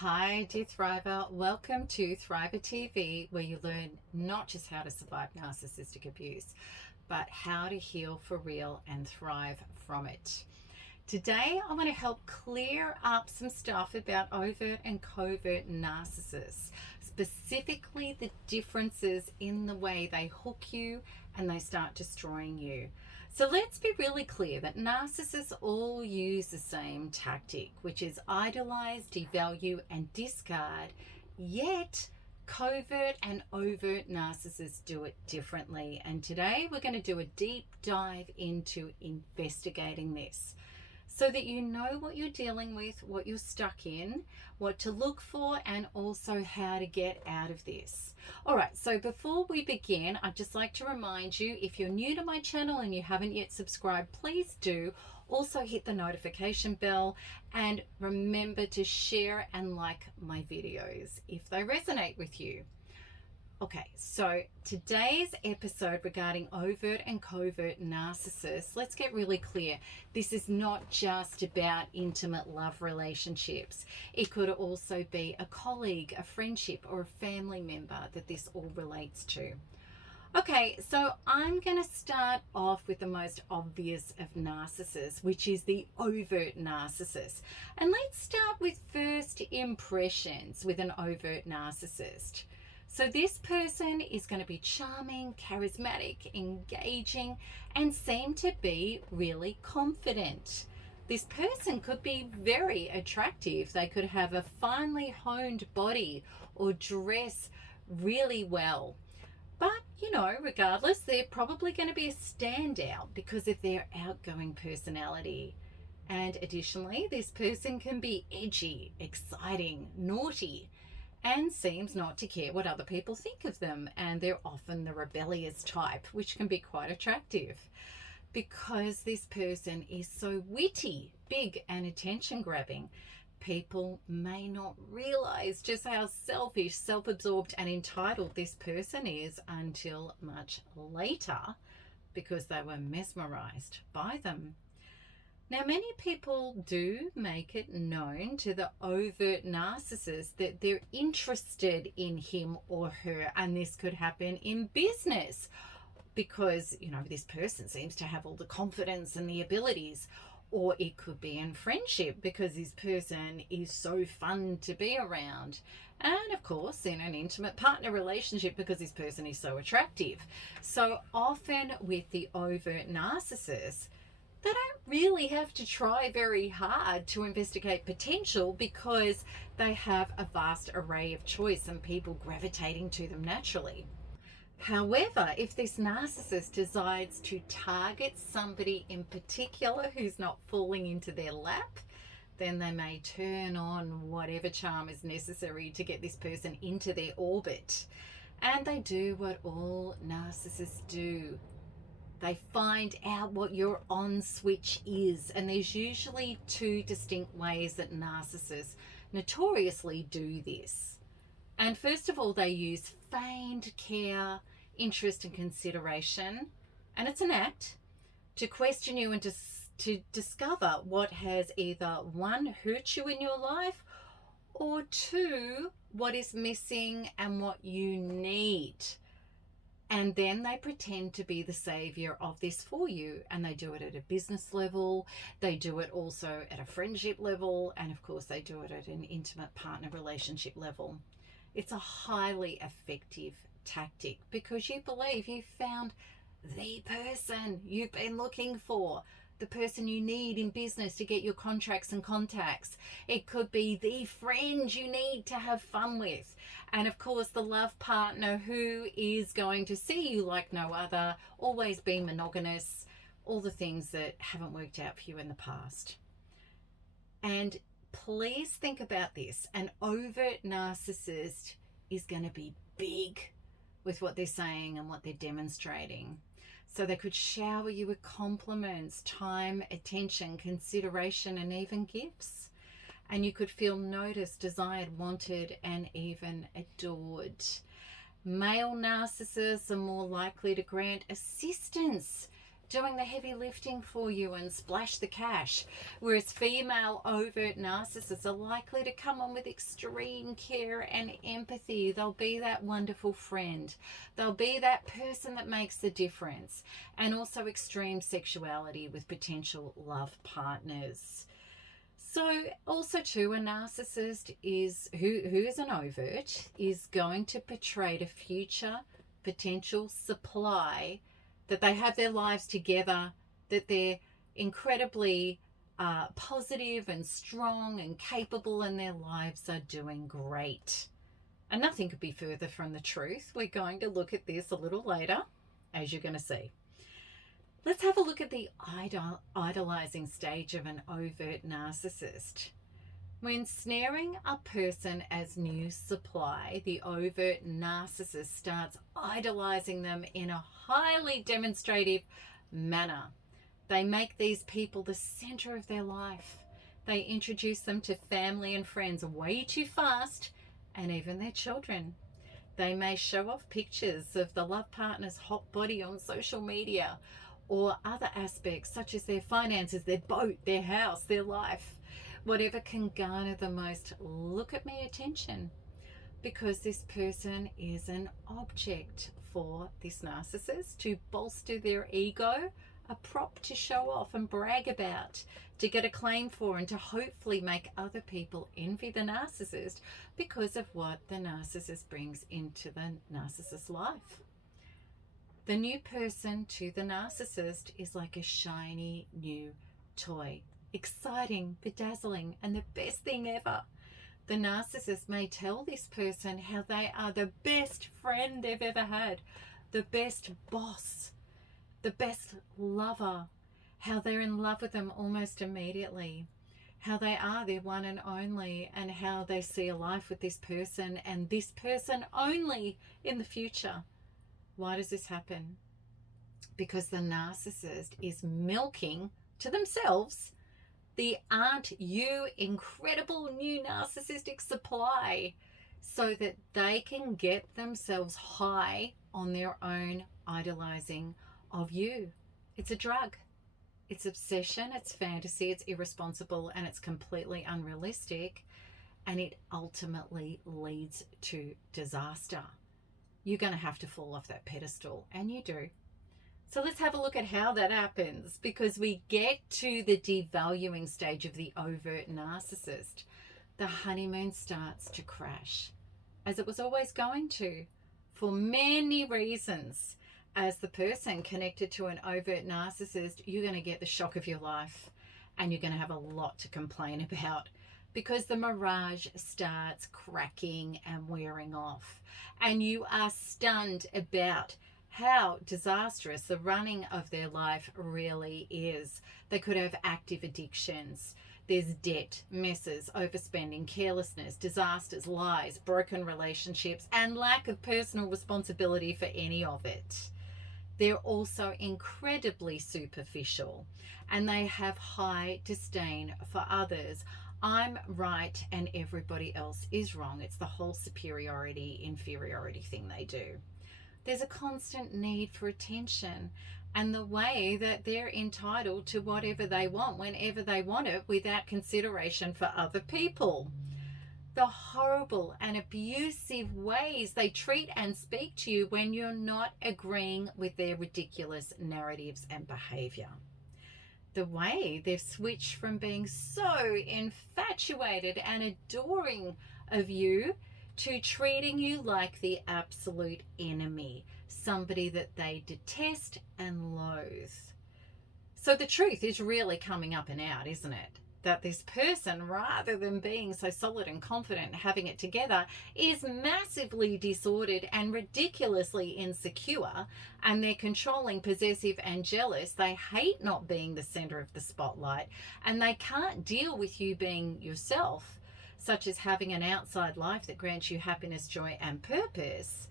Hi, dear Thriver. Welcome to Thriver TV, where you learn not just how to survive narcissistic abuse, but how to heal for real and thrive from it. Today, I want to help clear up some stuff about overt and covert narcissists, specifically the differences in the way they hook you and they start destroying you. So let's be really clear that narcissists all use the same tactic, which is idolize, devalue, and discard, yet covert and overt narcissists do it differently. And today we're going to do a deep dive into investigating this, so that you know what you're dealing with, what you're stuck in, what to look for, and also how to get out of this. All right, so before we begin, I'd just like to remind you, if you're new to my channel and you haven't yet subscribed, please do. Also hit the notification bell and remember to share and like my videos if they resonate with you. Okay, so today's episode regarding overt and covert narcissists, let's get really clear. This is not just about intimate love relationships. It could also be a colleague, a friendship, or a family member that this all relates to. Okay, so I'm going to start off with the most obvious of narcissists, which is the overt narcissist. And let's start with first impressions with an overt narcissist. So this person is going to be charming, charismatic, engaging, and seem to be really confident. This person could be very attractive. They could have a finely honed body or dress really well. But, regardless, they're probably going to be a standout because of their outgoing personality. And additionally, this person can be edgy, exciting, naughty, and seems not to care what other people think of them. And they're often the rebellious type, which can be quite attractive because this person is so witty, big, and attention grabbing. People may not realize just how selfish, self-absorbed, and entitled this person is until much later because they were mesmerized by them. Now, many people do make it known to the overt narcissist that they're interested in him or her, and this could happen in business because, this person seems to have all the confidence and the abilities, or it could be in friendship because this person is so fun to be around, and of course in an intimate partner relationship because this person is so attractive. So often with the overt narcissist, they don't really have to try very hard to investigate potential because they have a vast array of choice and people gravitating to them naturally. However, if this narcissist decides to target somebody in particular who's not falling into their lap, then they may turn on whatever charm is necessary to get this person into their orbit. And they do what all narcissists do. They find out what your on switch is, and there's usually two distinct ways that narcissists notoriously do this. And first of all, they use feigned care, interest, and consideration, and it's an act to question you and to discover what has either one, hurt you in your life, or two, what is missing and what you need. And then they pretend to be the savior of this for you. And they do it at a business level. They do it also at a friendship level. And of course, they do it at an intimate partner relationship level. It's a highly effective tactic because you believe you've found the person you've been looking for, the person you need in business to get your contracts and contacts. It could be the friend you need to have fun with. And of course, the love partner who is going to see you like no other, always being monogamous, all the things that haven't worked out for you in the past. And please think about this. An overt narcissist is going to be big with what they're saying and what they're demonstrating. So they could shower you with compliments, time, attention, consideration, and even gifts. And you could feel noticed, desired, wanted, and even adored. Male narcissists are more likely to grant assistance doing the heavy lifting for you and splash the cash. Whereas female overt narcissists are likely to come on with extreme care and empathy. They'll be that wonderful friend. They'll be that person that makes the difference. And also extreme sexuality with potential love partners. So also too, a narcissist is who is an overt is going to portray a future potential supply that they have their lives together, that they're incredibly positive and strong and capable, and their lives are doing great. And nothing could be further from the truth. We're going to look at this a little later, as you're going to see. Let's have a look at the idolizing stage of an overt narcissist. When snaring a person as new supply, the overt narcissist starts idolizing them in a highly demonstrative manner. They make these people the center of their life. They introduce them to family and friends way too fast, and even their children. They may show off pictures of the love partner's hot body on social media, or other aspects such as their finances, their boat, their house, their life. Whatever can garner the most look at me attention, because this person is an object for this narcissist to bolster their ego, a prop to show off and brag about, to get a claim for, and to hopefully make other people envy the narcissist because of what the narcissist brings into the narcissist's life. The new person to the narcissist is like a shiny new toy. Exciting, bedazzling, and the best thing ever. The narcissist may tell this person how they are the best friend they've ever had, the best boss, the best lover, how they're in love with them almost immediately, how they are their one and only, and how they see a life with this person and this person only in the future. Why does this happen? Because the narcissist is milking to themselves the aren't you incredible new narcissistic supply, so that they can get themselves high on their own idolizing of you. It's a drug. It's obsession, it's fantasy, it's irresponsible, and it's completely unrealistic, and it ultimately leads to disaster. You're going to have to fall off that pedestal, and you do. So let's have a look at how that happens, because we get to the devaluing stage of the overt narcissist. The honeymoon starts to crash, as it was always going to, for many reasons. As the person connected to an overt narcissist, you're going to get the shock of your life, and you're going to have a lot to complain about, because the mirage starts cracking and wearing off, and you are stunned about how disastrous the running of their life really is. They could have active addictions. There's debt, messes, overspending, carelessness, disasters, lies, broken relationships, and lack of personal responsibility for any of it. They're also incredibly superficial, and they have high disdain for others. I'm right and everybody else is wrong. It's the whole superiority, inferiority thing they do. There's a constant need for attention, and the way that they're entitled to whatever they want whenever they want it without consideration for other people. The horrible and abusive ways they treat and speak to you when you're not agreeing with their ridiculous narratives and behavior. The way they've switched from being so infatuated and adoring of you to treating you like the absolute enemy, somebody that they detest and loathe. So the truth is really coming up and out, isn't it? That this person, rather than being so solid and confident and having it together, is massively disordered and ridiculously insecure, and they're controlling, possessive, and jealous. They hate not being the center of the spotlight, and they can't deal with you being yourself, such as having an outside life that grants you happiness, joy, and purpose.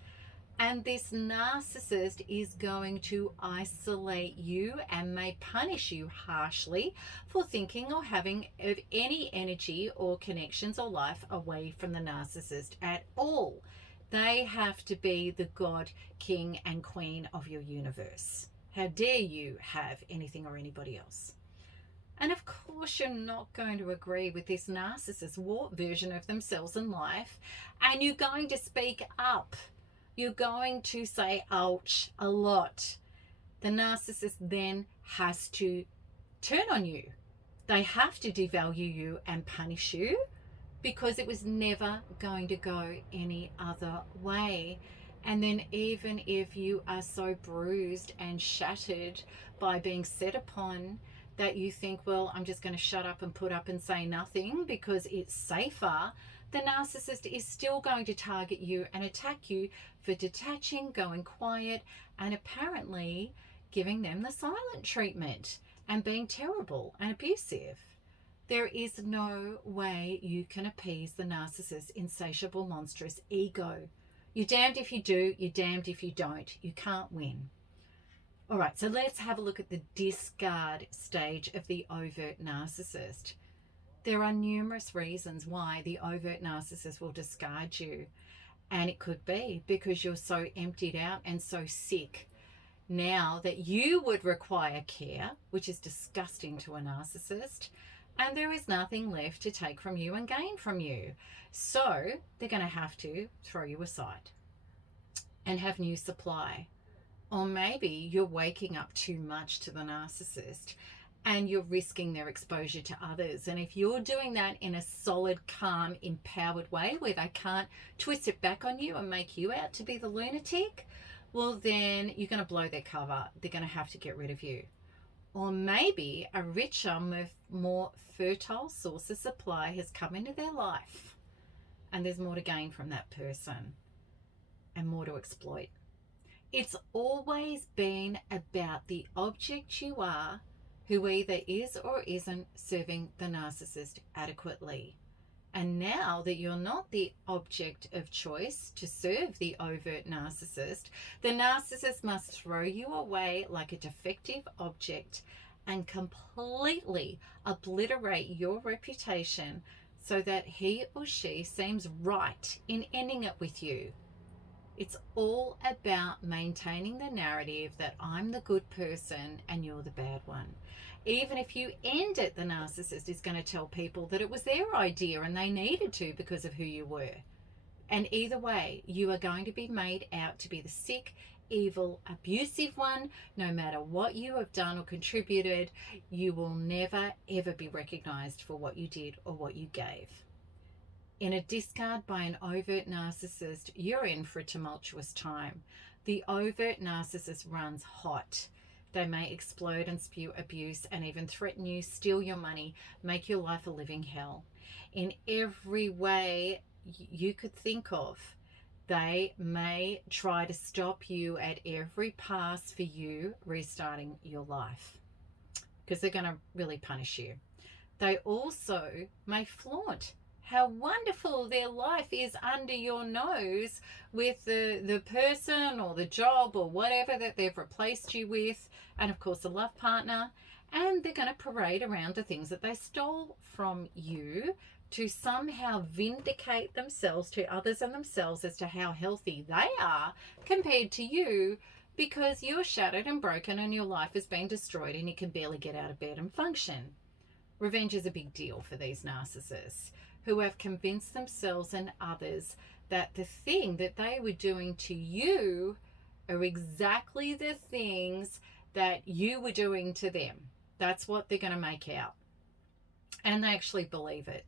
And this narcissist is going to isolate you and may punish you harshly for thinking or having of any energy or connections or life away from the narcissist at all. They have to be the God, King, and Queen of your universe. How dare you have anything or anybody else? And of course, you're not going to agree with this narcissist warped version of themselves in life, and you're going to speak up. You're going to say ouch a lot. The narcissist then has to turn on you. They have to devalue you and punish you, because it was never going to go any other way. And then even if you are so bruised and shattered by being set upon that you think, well, I'm just going to shut up and put up and say nothing because it's safer, the narcissist is still going to target you and attack you for detaching, going quiet, and apparently giving them the silent treatment and being terrible and abusive. There is no way you can appease the narcissist's insatiable, monstrous ego. You're damned if you do, you're damned if you don't. You can't win. All right, so let's have a look at the discard stage of the overt narcissist. There are numerous reasons why the overt narcissist will discard you. And it could be because you're so emptied out and so sick now that you would require care, which is disgusting to a narcissist, and there is nothing left to take from you and gain from you. So they're going to have to throw you aside and have new supply. Or maybe you're waking up too much to the narcissist and you're risking their exposure to others. And if you're doing that in a solid, calm, empowered way where they can't twist it back on you and make you out to be the lunatic, well, then you're going to blow their cover. They're going to have to get rid of you. Or maybe a richer, more fertile source of supply has come into their life and there's more to gain from that person and more to exploit. It's always been about the object you are, who either is or isn't serving the narcissist adequately. And now that you're not the object of choice to serve the overt narcissist, the narcissist must throw you away like a defective object and completely obliterate your reputation so that he or she seems right in ending it with you. It's all about maintaining the narrative that I'm the good person and you're the bad one. Even if you end it, the narcissist is going to tell people that it was their idea and they needed to because of who you were. And either way, you are going to be made out to be the sick, evil, abusive one. No matter what you have done or contributed, you will never, ever be recognized for what you did or what you gave. In a discard by an overt narcissist, you're in for a tumultuous time. The overt narcissist runs hot. They may explode and spew abuse and even threaten you, steal your money, make your life a living hell. In every way you could think of, they may try to stop you at every pass for you restarting your life because they're going to really punish you. They also may flaunt how wonderful their life is under your nose with the person or the job or whatever that they've replaced you with, and of course a love partner, and they're going to parade around the things that they stole from you to somehow vindicate themselves to others and themselves as to how healthy they are compared to you, because you're shattered and broken and your life is being destroyed and you can barely get out of bed and function. Revenge is a big deal for these narcissists, who have convinced themselves and others that the thing that they were doing to you are exactly the things that you were doing to them. That's what they're going to make out. And they actually believe it.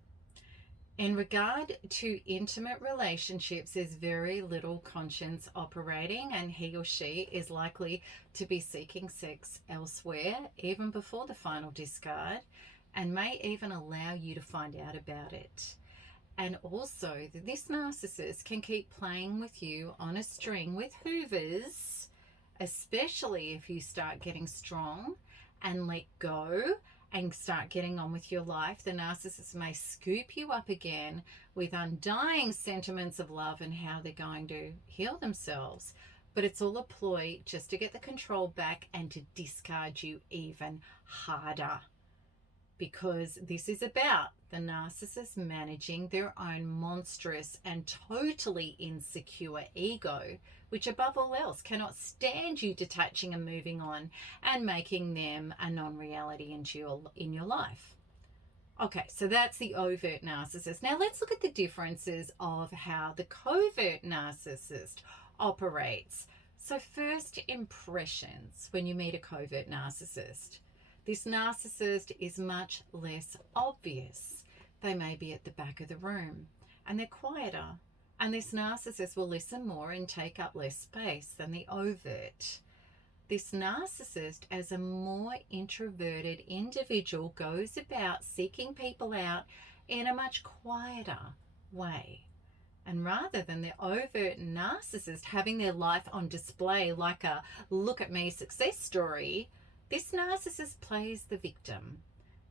In regard to intimate relationships, there's very little conscience operating, and he or she is likely to be seeking sex elsewhere, even before the final discard, and may even allow you to find out about it. And also, this narcissist can keep playing with you on a string with hoovers, especially if you start getting strong and let go and start getting on with your life. The narcissist may scoop you up again with undying sentiments of love and how they're going to heal themselves. But it's all a ploy just to get the control back and to discard you even harder. because this is about the narcissist managing their own monstrous and totally insecure ego, which above all else cannot stand you detaching and moving on and making them a non-reality in your life. Okay, so that's the overt narcissist. Now let's look at the differences of how the covert narcissist operates. So first impressions when you meet a covert narcissist. This narcissist is much less obvious. They may be at the back of the room and they're quieter. And this narcissist will listen more and take up less space than the overt. This narcissist, as a more introverted individual, goes about seeking people out in a much quieter way. And rather than the overt narcissist having their life on display like a look at me success story, this narcissist plays the victim.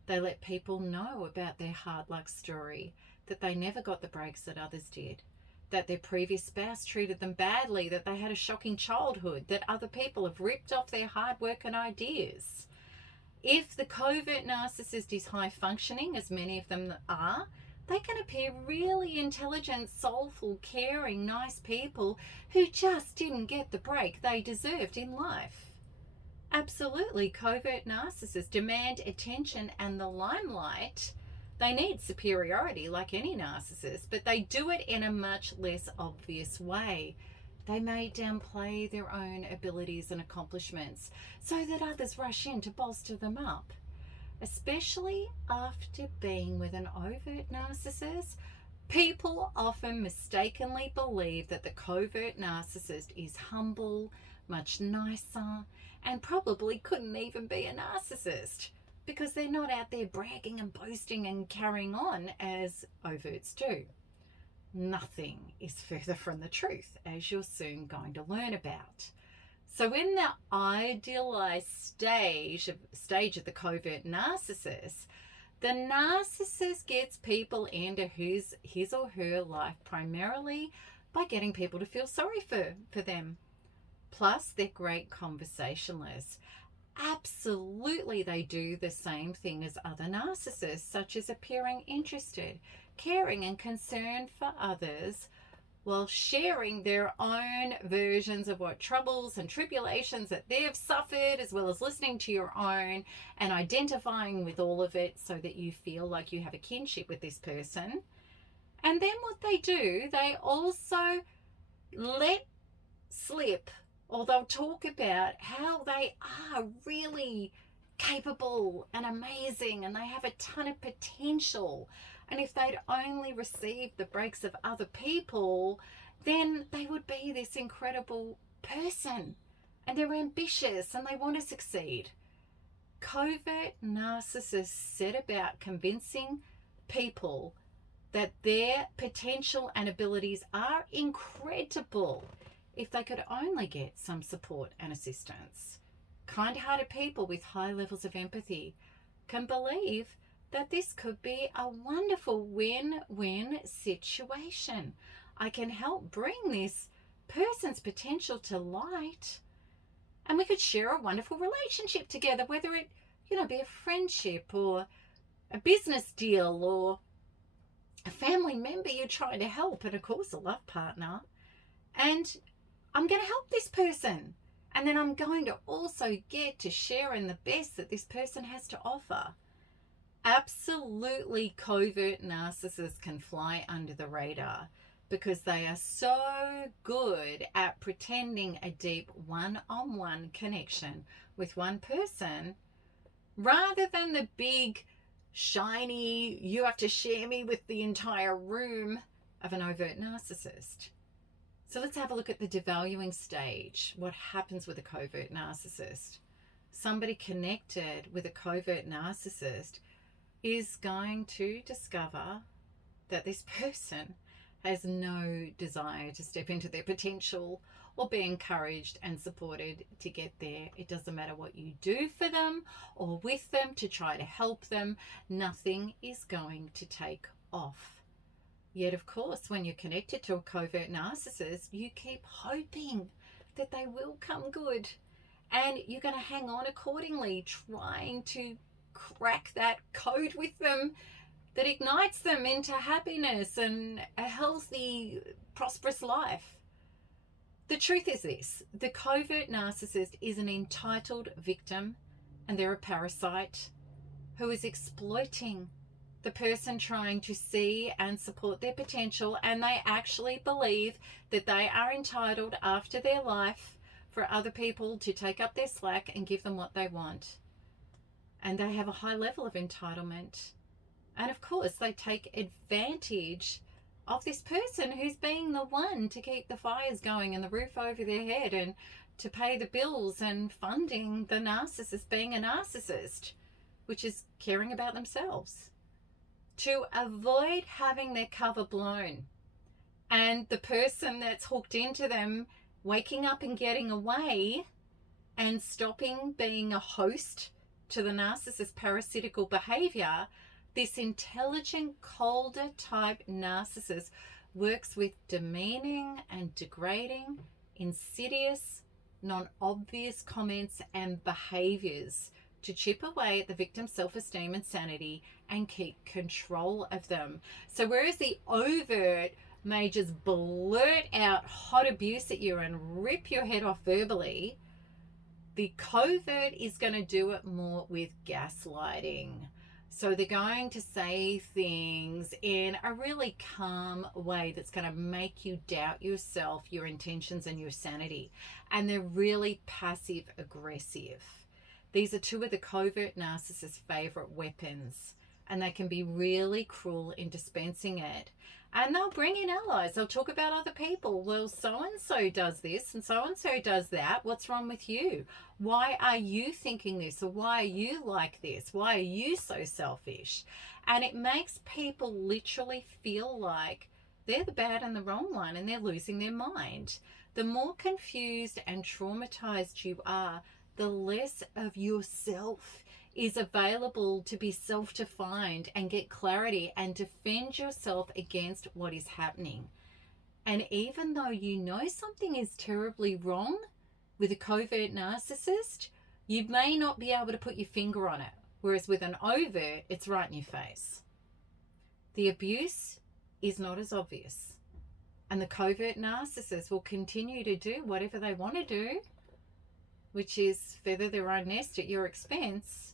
They let people know about their hard luck story, that they never got the breaks that others did, that their previous spouse treated them badly, that they had a shocking childhood, that other people have ripped off their hard work and ideas. If the covert narcissist is high functioning, as many of them are, they can appear really intelligent, soulful, caring, nice people who just didn't get the break they deserved in life. Absolutely, covert narcissists demand attention and the limelight. They need superiority like any narcissist, but they do it in a much less obvious way. They may downplay their own abilities and accomplishments so that others rush in to bolster them up. Especially after being with an overt narcissist, people often mistakenly believe that the covert narcissist is humble, much nicer, and probably couldn't even be a narcissist, because they're not out there bragging and boasting and carrying on as overts do. Nothing is further from the truth, as you're soon going to learn about. So in the idealized stage of the covert narcissist, the narcissist gets people into his or her life primarily by getting people to feel sorry for them. Plus, they're great conversationalists. Absolutely, they do the same thing as other narcissists, such as appearing interested, caring and concerned for others, while sharing their own versions of what troubles and tribulations that they've suffered, as well as listening to your own and identifying with all of it so that you feel like you have a kinship with this person. And then what they do, they also let slip, or they'll talk about how they are really capable and amazing and they have a ton of potential. And if they'd only received the breaks of other people, then they would be this incredible person. And they're ambitious and they want to succeed. Covert narcissists set about convincing people that their potential and abilities are incredible if they could only get some support and assistance. Kind-hearted people with high levels of empathy can believe that this could be a wonderful win-win situation. I can help bring this person's potential to light, and we could share a wonderful relationship together, whether it, be a friendship or a business deal or a family member you're trying to help, and of course a love partner. And I'm going to help this person, and then I'm going to also get to share in the best that this person has to offer. Absolutely, covert narcissists can fly under the radar because they are so good at pretending a deep one-on-one connection with one person, rather than the big, shiny, you have to share me with the entire room of an overt narcissist. So let's have a look at the devaluing stage. What happens with a covert narcissist? Somebody connected with a covert narcissist is going to discover that this person has no desire to step into their potential or be encouraged and supported to get there. It doesn't matter what you do for them or with them to try to help them. Nothing is going to take off. Yet, of course, when you're connected to a covert narcissist, you keep hoping that they will come good. And you're going to hang on accordingly, trying to crack that code with them that ignites them into happiness and a healthy, prosperous life. The truth is this: the covert narcissist is an entitled victim, and they're a parasite who is exploiting the person trying to see and support their potential, and they actually believe that they are entitled after their life for other people to take up their slack and give them what they want. And they have a high level of entitlement. And of course, they take advantage of this person who's being the one to keep the fires going and the roof over their head and to pay the bills and funding the narcissist being a narcissist, which is caring about themselves, to avoid having their cover blown and the person that's hooked into them waking up and getting away and stopping being a host to the narcissist parasitical behavior. This intelligent, colder type narcissist works with demeaning and degrading, insidious, non-obvious comments and behaviors to chip away at the victim's self-esteem and sanity and keep control of them. So whereas the overt may just blurt out hot abuse at you and rip your head off verbally, the covert is going to do it more with gaslighting. So they're going to say things in a really calm way that's going to make you doubt yourself, your intentions, and your sanity. And they're really passive aggressive. These are two of the covert narcissist's favorite weapons, and they can be really cruel in dispensing it. And they'll bring in allies. They'll talk about other people. Well, so-and-so does this and so-and-so does that. What's wrong with you? Why are you thinking this? Or why are you like this? Why are you so selfish? And it makes people literally feel like they're the bad and the wrong one and they're losing their mind. The more confused and traumatized you are, the less of yourself is available to be self-defined and get clarity and defend yourself against what is happening. And even though you know something is terribly wrong with a covert narcissist, you may not be able to put your finger on it. Whereas with an overt, it's right in your face. The abuse is not as obvious. And the covert narcissist will continue to do whatever they want to do, which is feather their own nest at your expense.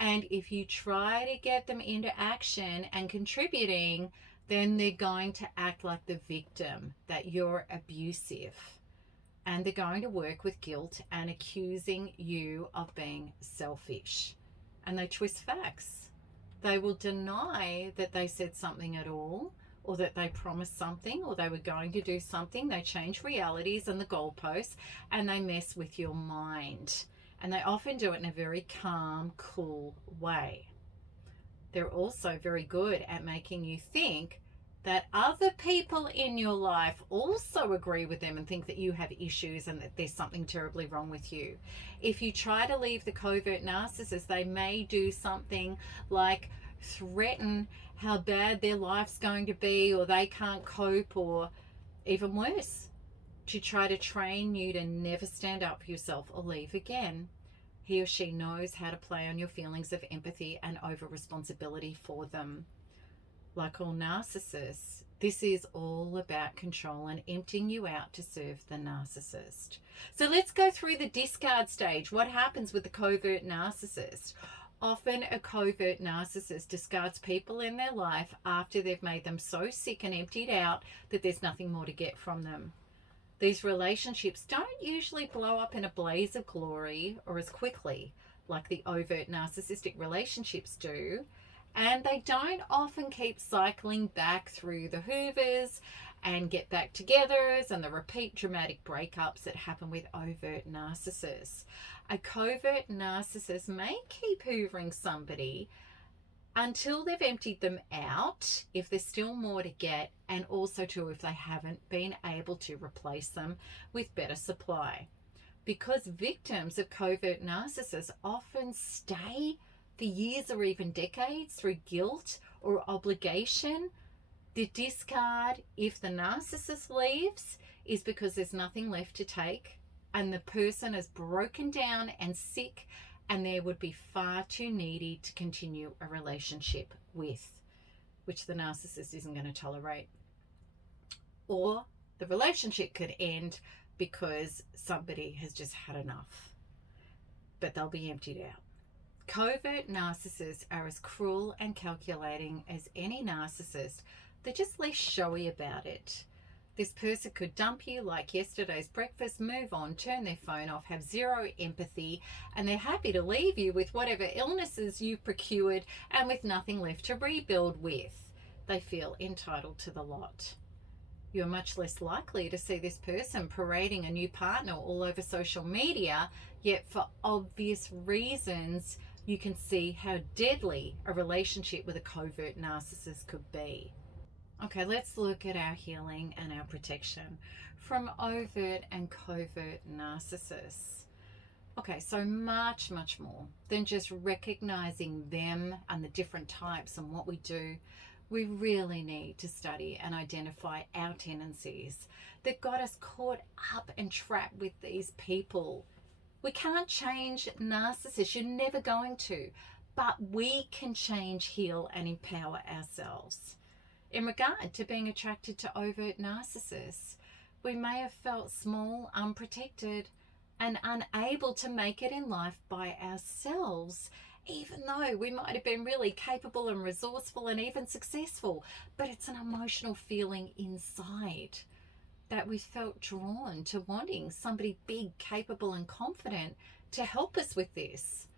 And if you try to get them into action and contributing, then they're going to act like the victim, that you're abusive. And they're going to work with guilt and accusing you of being selfish. And they twist facts. They will deny that they said something at all, or that they promised something, or they were going to do something. They change realities and the goalposts, and they mess with your mind. And they often do it in a very calm, cool way. They're also very good at making you think that other people in your life also agree with them and think that you have issues and that there's something terribly wrong with you. If you try to leave the covert narcissist, they may do something like threaten how bad their life's going to be, or they can't cope, or even worse, to try to train you to never stand up for yourself or leave again. He or she knows how to play on your feelings of empathy and over responsibility for them. Like all narcissists, this is all about control and emptying you out to serve the narcissist. So let's go through the discard stage. What happens with the covert narcissist? Often a covert narcissist discards people in their life after they've made them so sick and emptied out that there's nothing more to get from them. These relationships don't usually blow up in a blaze of glory or as quickly like the overt narcissistic relationships do, and they don't often keep cycling back through the hoovers and get back togethers and the repeat dramatic breakups that happen with overt narcissists. A covert narcissist may keep hoovering somebody until they've emptied them out, if there's still more to get, and also too if they haven't been able to replace them with better supply. Because victims of covert narcissists often stay for years or even decades through guilt or obligation, the discard, if the narcissist leaves, is because there's nothing left to take and the person is broken down and sick and there would be far too needy to continue a relationship with, which the narcissist isn't going to tolerate. Or the relationship could end because somebody has just had enough, but they'll be emptied out. Covert narcissists are as cruel and calculating as any narcissist. They're just less showy about it. This person could dump you like yesterday's breakfast, move on, turn their phone off, have zero empathy, and they're happy to leave you with whatever illnesses you've procured and with nothing left to rebuild with. They feel entitled to the lot. You're much less likely to see this person parading a new partner all over social media, yet for obvious reasons, you can see how deadly a relationship with a covert narcissist could be. Okay, let's look at our healing and our protection from overt and covert narcissists. Okay, so much more than just recognizing them and the different types and what we do. We really need to study and identify our tendencies that got us caught up and trapped with these people. We can't change narcissists, you're never going to, but we can change, heal, and empower ourselves. In regard to being attracted to overt narcissists, we may have felt small, unprotected, and unable to make it in life by ourselves, even though we might have been really capable and resourceful and even successful. But it's an emotional feeling inside that we felt drawn to wanting somebody big, capable, and confident to help us with this.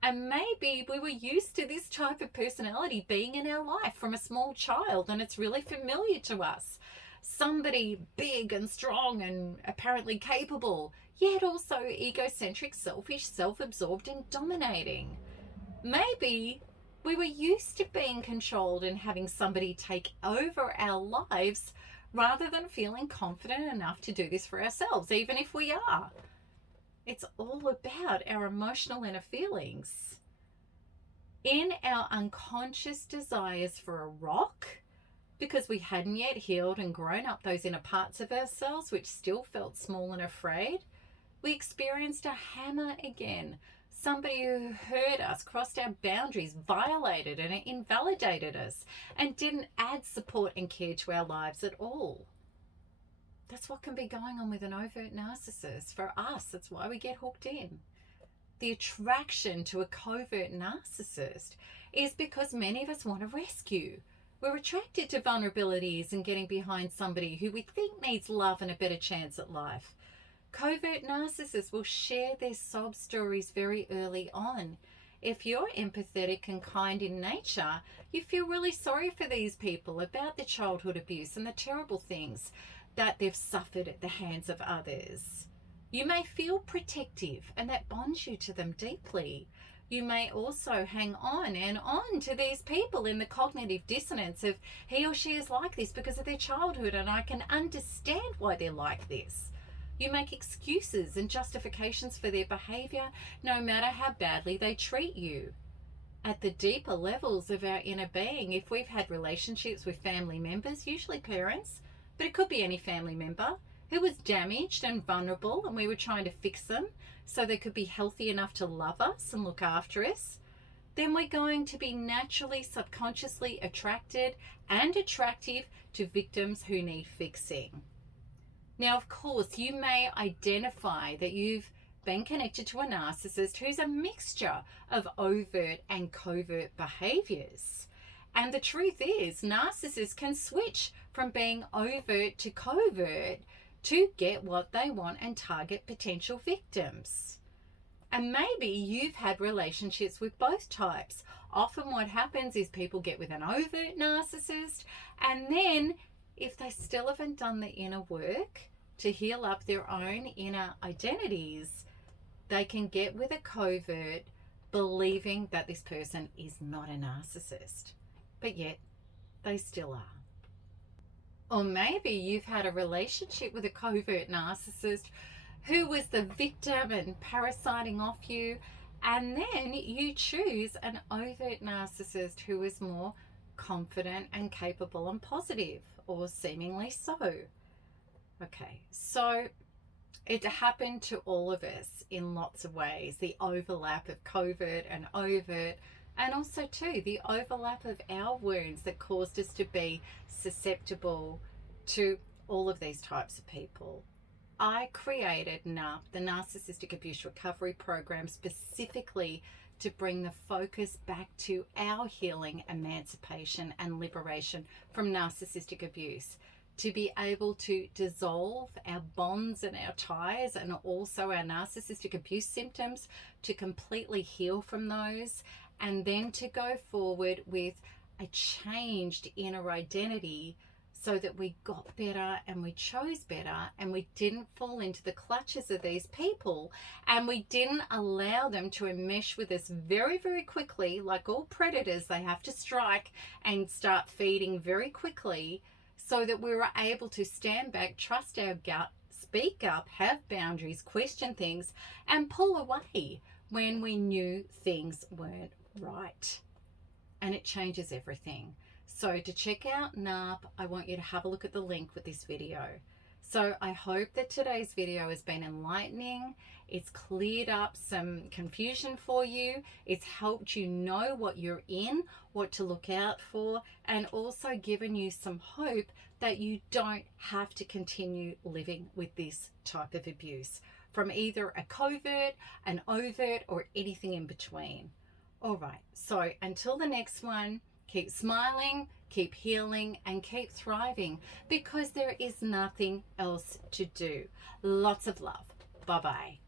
And maybe we were used to this type of personality being in our life from a small child, and it's really familiar to us. Somebody big and strong and apparently capable, yet also egocentric, selfish, self-absorbed, and dominating. Maybe we were used to being controlled and having somebody take over our lives rather than feeling confident enough to do this for ourselves, even if we are. It's all about our emotional inner feelings. In our unconscious desires for a rock, because we hadn't yet healed and grown up those inner parts of ourselves which still felt small and afraid, we experienced a hammer again. Somebody who hurt us, crossed our boundaries, violated and invalidated us, and didn't add support and care to our lives at all. That's what can be going on with an overt narcissist. For us, that's why we get hooked in. The attraction to a covert narcissist is because many of us want to rescue. We're attracted to vulnerabilities and getting behind somebody who we think needs love and a better chance at life. Covert narcissists will share their sob stories very early on. If you're empathetic and kind in nature, you feel really sorry for these people about their childhood abuse and the terrible things that they've suffered at the hands of others. You may feel protective, and that bonds you to them deeply. You may also hang on and on to these people in the cognitive dissonance of he or she is like this because of their childhood, and I can understand why they're like this. You make excuses and justifications for their behavior, no matter how badly they treat you. At the deeper levels of our inner being, if we've had relationships with family members, usually parents, but it could be any family member, who was damaged and vulnerable, and we were trying to fix them so they could be healthy enough to love us and look after us, then we're going to be naturally, subconsciously attracted and attractive to victims who need fixing. Now, of course, you may identify that you've been connected to a narcissist who's a mixture of overt and covert behaviors. And the truth is, narcissists can switch from being overt to covert to get what they want and target potential victims. And maybe you've had relationships with both types. Often what happens is people get with an overt narcissist, and then if they still haven't done the inner work to heal up their own inner identities, they can get with a covert believing that this person is not a narcissist, but yet they still are. Or maybe you've had a relationship with a covert narcissist who was the victim and parasiting off you, and then you choose an overt narcissist who is more confident and capable and positive, or seemingly so. Okay, so It happened to all of us in lots of ways. The overlap of covert and overt, and also too the overlap of our wounds that caused us to be susceptible to all of these types of people. I created NARP, the Narcissistic Abuse Recovery Program, specifically to bring the focus back to our healing, emancipation, and liberation from narcissistic abuse, to be able to dissolve our bonds and our ties and also our narcissistic abuse symptoms, to completely heal from those, and then to go forward with a changed inner identity so that we got better and we chose better and we didn't fall into the clutches of these people and we didn't allow them to enmesh with us very, very quickly. Like all predators, they have to strike and start feeding very quickly, so that we were able to stand back, trust our gut, speak up, have boundaries, question things, and pull away when we knew things weren't right. And it changes everything. So to check out NARP, I want you to have a look at the link with this video. So I hope that today's video has been enlightening. It's cleared up some confusion for you. It's helped you know what you're in, what to look out for, and also given you some hope that you don't have to continue living with this type of abuse from either a covert, an overt, or anything in between. All right, so until the next one, keep smiling, keep healing, and keep thriving, because there is nothing else to do. Lots of love. Bye-bye.